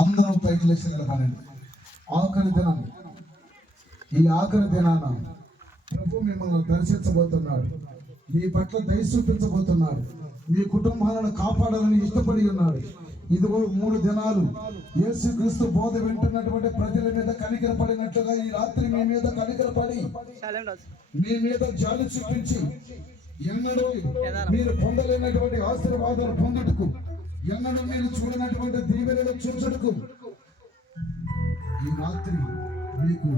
అందరూ పైకి లేచి నిలబడండి. ఆఖరి దినం, ఈ ఆఖరి దినాన ప్రభు మిమ్మల్ని దర్శించబోతున్నాడు. మీ పట్ల దయ చూపించబోతున్నాడు. మీ కుటుంబాలను కాపాడాలని ఇష్టపడి ఉన్నాడు. ఇదిగో 3 దినాలు యేసుక్రీస్తు బోధ వింటున్నటువంటి ప్రజల మీద కనికరపడినట్లుగా ఈ రాత్రి మీ మీద కనికరపడి మీ మీద జాలి చూపించి ఎన్నడూ మీరు పొందలేనటువంటి ఆశీర్వాదాలు పొందుటకు, ఎన్నడూ మీరు చూడనటువంటి దీవెనలు చూచుటకు ఈ రాత్రి మీకు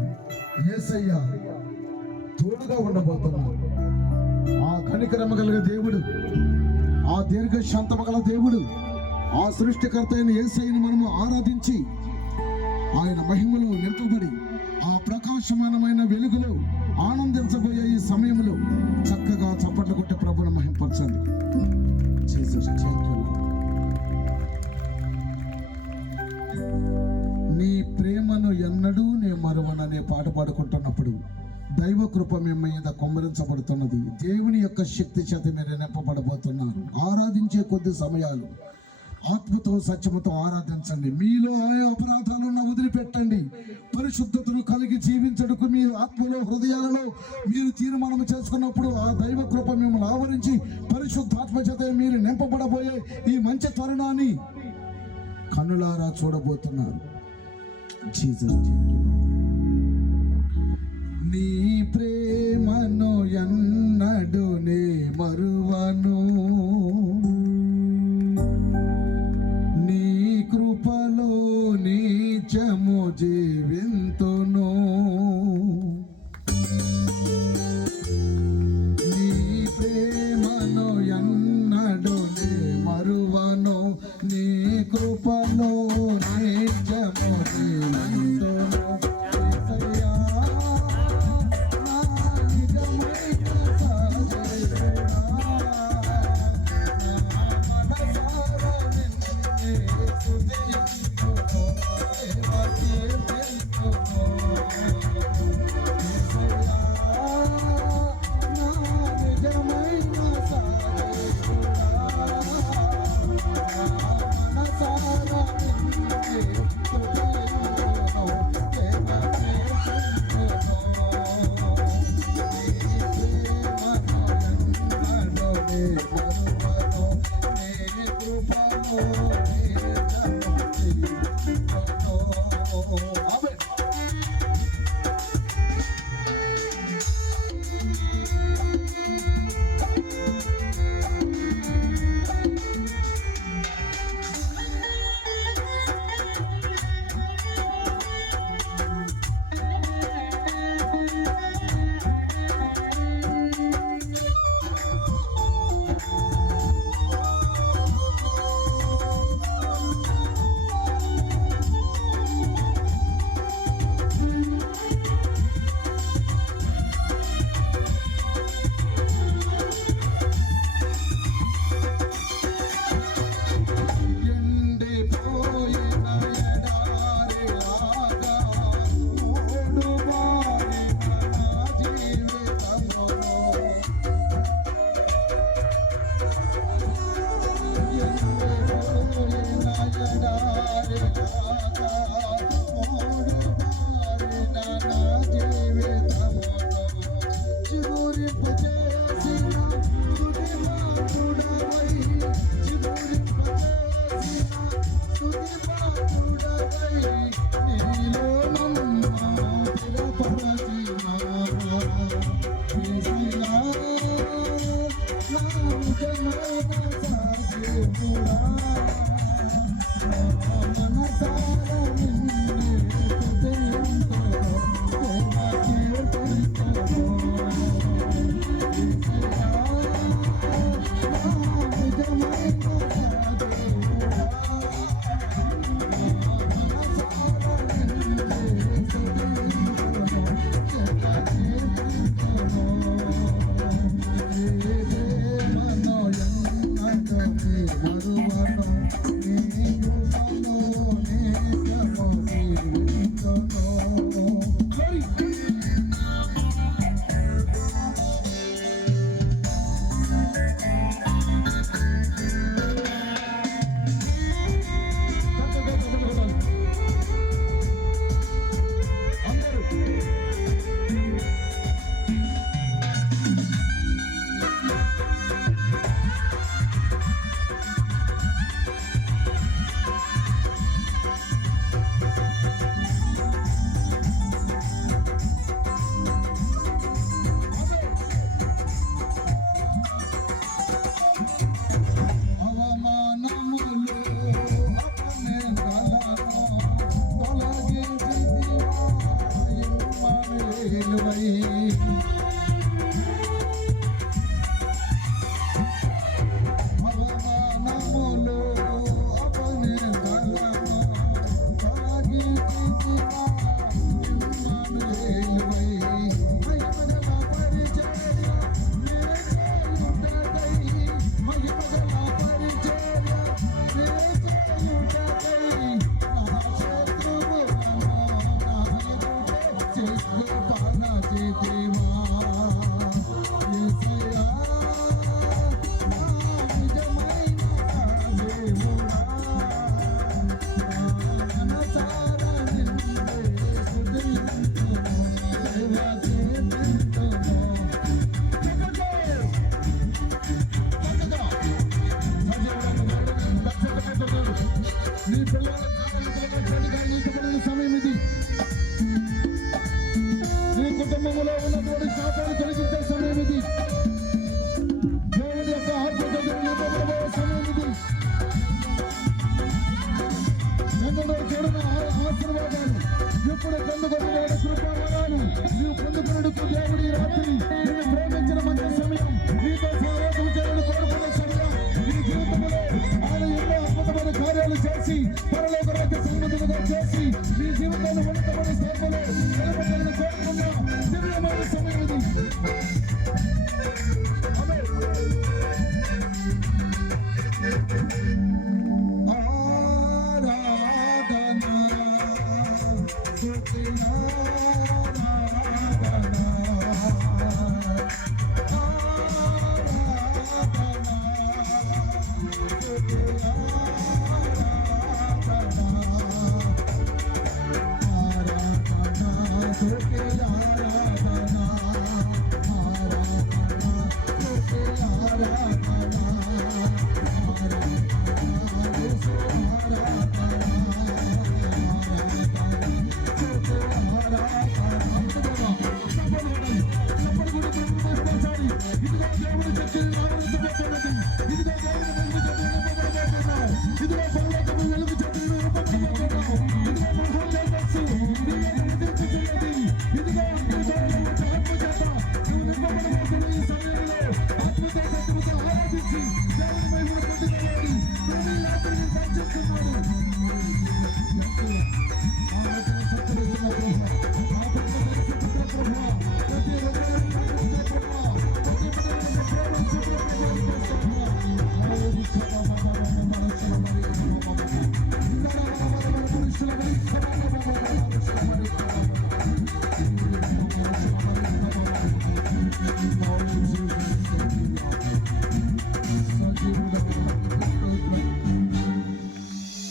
యేసయ్య తోడుగా ఉండబోతున్నాడు. ఆ కనికరమ కలిగిన దేవుడు, ఆ దీర్ఘశాంతము గల దేవుడు, ఆ సృష్టికర్త అయిన యేసయ్యను మనము ఆరాధించి ఆయన మహిమలో నింపబడి ఆ ప్రకాశమానమైన వెలుగులో ఆనందించబోయే ఈ సమయంలో చక్కగా చప్పట్లు కొట్టి ప్రభువును మహింపరచండి. నీ ప్రేమను ఎన్నడూ నే మరువననే పాట పాడుకుంటున్నప్పుడు దైవ కృప మీ మీద కుమ్మరించబడుతున్నది. దేవుని యొక్క శక్తి చేత మీరు నింపబడబోతున్నారు. ఆరాధించే కొద్ది సమయాలు ఆత్మతో సత్యముతో ఆరాధించండి. మీలో అపరాధాలను వదిలిపెట్టండి. పరిశుద్ధతను కలిగి జీవించడానికి మీరు ఆత్మలో హృదయాలలో మీరు తీర్మానం చేసుకున్నప్పుడు ఆ దైవ కృప మిమ్మల్ని ఆవరించి పరిశుద్ధాత్మ చేత మీరు నింపబడబోయే ఈ మంచి తరుణాన్ని కన్నులారా చూడబోతున్నారు. నీ ప్రేమను ఎన్నడు నే మరువను, నీ కృపలో నీచము జీవింతును, నీ ప్రేమను ఎన్నడు నే మరువను, నీ కృపలో నీచము జీవింతును. మరువను నీ కృపలో నీ శ్రమ జీవించును. నీ పిల్లల సమయం ఇది. నీ కుటుంబంలో ఉన్నటువంటి శాపాన్ని తొలగించే సమయం ఇది. దేవుని యొక్క ఆత్మతో నింపబడే సమయం ఇది. ఎన్నడో చూడని ఆశీర్వాదాలు ఇప్పుడు పొందుకునే కృపావరాలు నీవు పొందుకున్నట్టు దేవుడి రాత్రి నిన్ను ప్రేమించిన మంచి సమయం, నీతో సహవాసం చేయాలని కోరుకునే సమయం. నీ జీవితంలో ఆయన ఎన్నో అద్భుతమైన కార్యాలు చేసి పరలోక రాజ్య సంగతులుగా చేసి నీ జీవితాన్ని ఉన్నతమైన స్థానంలో నిలబడాలని కోరుకున్న దివ్యమైన సమయం ఇది.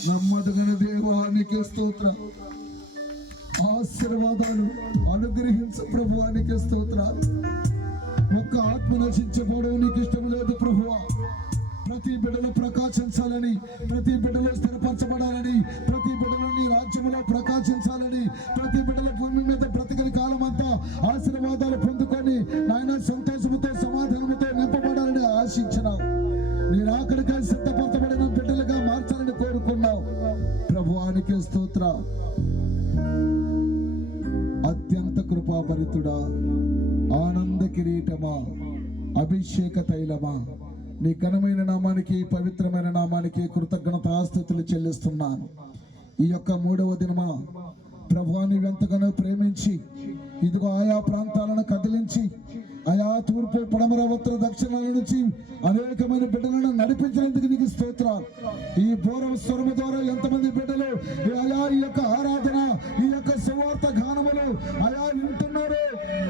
నమ్మదగిన దేవానికి స్తోత్రం, ఆశీర్వాదాలు అనుగ్రహించు ప్రభువానికి స్తోత్రాలు. ఒక్క ఆత్మ నశించబోవడం నీకు ఇష్టం లేదు ప్రభువా. ప్రతి బిడ్డలు ప్రకాశించాలని, ప్రతి బిడ్డలు స్థిరపరచబడాలని, ప్రతి బిడ్డలు నీ రాజ్యంలో ప్రకాశించాలని, ప్రతి బిడ్డల భూమి మీద బ్రతికిన కాలం అంతా ఆశీర్వాదాలు పొందుకొని నాయన సంతోషముతో సమాధానముతో నింపబడాలని ఆశించినావు. నేను అక్కడికి సిద్ధపరచబడిన బిడ్డలుగా మార్చాలని కోరుకున్నావు ప్రభువానికి స్తోత్రం. అత్యంత కృపాభరితుడా, ఆనంద కిరీటమా, అభిషేక తైలమా, నీ ఘనమైన నామానికి పవిత్రమైన నామానికి కృతజ్ఞతాస్తుతులు చెల్లిస్తున్నాను. ఈ యొక్క 3వ దినమా ప్రభువా నీవెంతగానో ప్రేమించి ఇదిగో ఆయా ప్రాంతాలను కదిలించి ఆయా తూర్పు పడమర ఉత్తర దక్షిణాల నుంచి అనేకమైన బిడ్డలను నడిపించినందుకు నీకు స్తోత్రాలు. ఈ పూర్వ స్వరము ద్వారా ఎంతమంది బిడ్డలు ఆయా ఈ యొక్క ఆరాధన, ఈ యొక్క సువార్త గానములు ఆయా వింటున్నారు.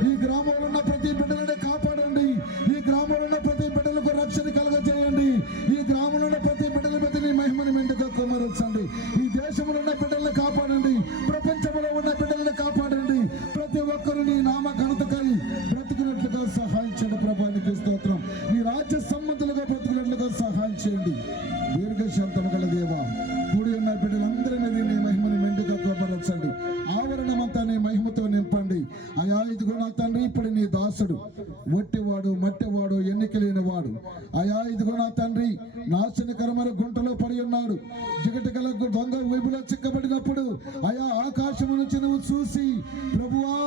ఈ గ్రామంలో ఉన్న ప్రతి బిడ్డలను కాపాడండి. ఈ గ్రామంలో ఉన్న ప్రతి బిడ్డలకు రక్షణ కలగజేయండి. ఈ గ్రామంలో ఉన్న ప్రతి బిడ్డల మీద నీ మహిమను మెండుగా కుమ్మరించండి. ఈ దేశంలో ఉన్న బిడ్డలను కాపాడండి. ప్రపంచంలో ఉన్న బిడ్డలను కాపాడండి. ప్రతి ఒక్కరు నీ నామ ఘనతకై బ్రతికినట్లుగా సహాయం చేయండి ప్రభువానికి స్తోత్రం. నీ రాజ్య సంబంధులుగా బ్రతికినట్లుగా సహాయం చేయండి. దీర్ఘశాంతము గల దేవా, కూడి ఉన్న బిడ్డలందరినీ నీ మహిమని మెండుగా కుమ్మరించండి. ఆవరణమంతా నీ మహిమతో నింపండి. అయా ఇదిగో నా తండ్రి, ఇప్పుడు నీ దాసుడు ఒట్టివాడు, మట్టివాడు, ఎన్నిక లేనివాడు అయా ఇదిగో నా తండ్రి నాశనకరమైన గుంటలో పడి ఉన్నాడు. జిగటి గల దొంగ వైపులో చిక్కబడినప్పుడు అయా ఆకాశము నుంచి నువ్వు చూసి ప్రభువా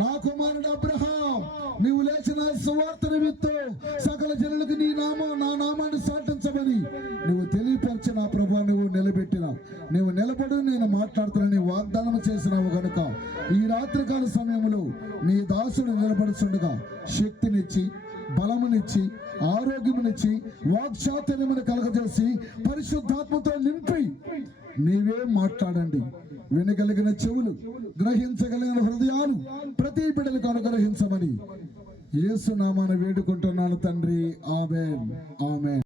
నా కుమారుడు అబ్రహాం నీవు లేచిన సువార్త నిమిత్తం సకల జనులకు నీ నామం నా నామాన్ని సాటించమని నువ్వు తెలియపరిచిన ప్రభా నువ్వు నిలబెట్టినావు. నువ్వు నిలబడు, నేను మాట్లాడుతున్నా వాగ్దానం చేసినావు గనుక ఈ రాత్రికాల సమయంలో నీ దాసుడు నిలబడుచుండగా శక్తినిచ్చి, బలమునిచ్చి, ఆరోగ్యమునిచ్చి, వాక్చాతుర్యమును కలగజేసి పరిశుద్ధాత్మతో నింపి నీవే మాట్లాడండి. వినగలిగిన చెవులు, గ్రహించగలిగిన హృదయాలు ప్రతి బిడ్డలకు అనుగ్రహించమని యేసు నామాన వేడుకుంటున్నాను తండ్రి. ఆమేన్, ఆమేన్.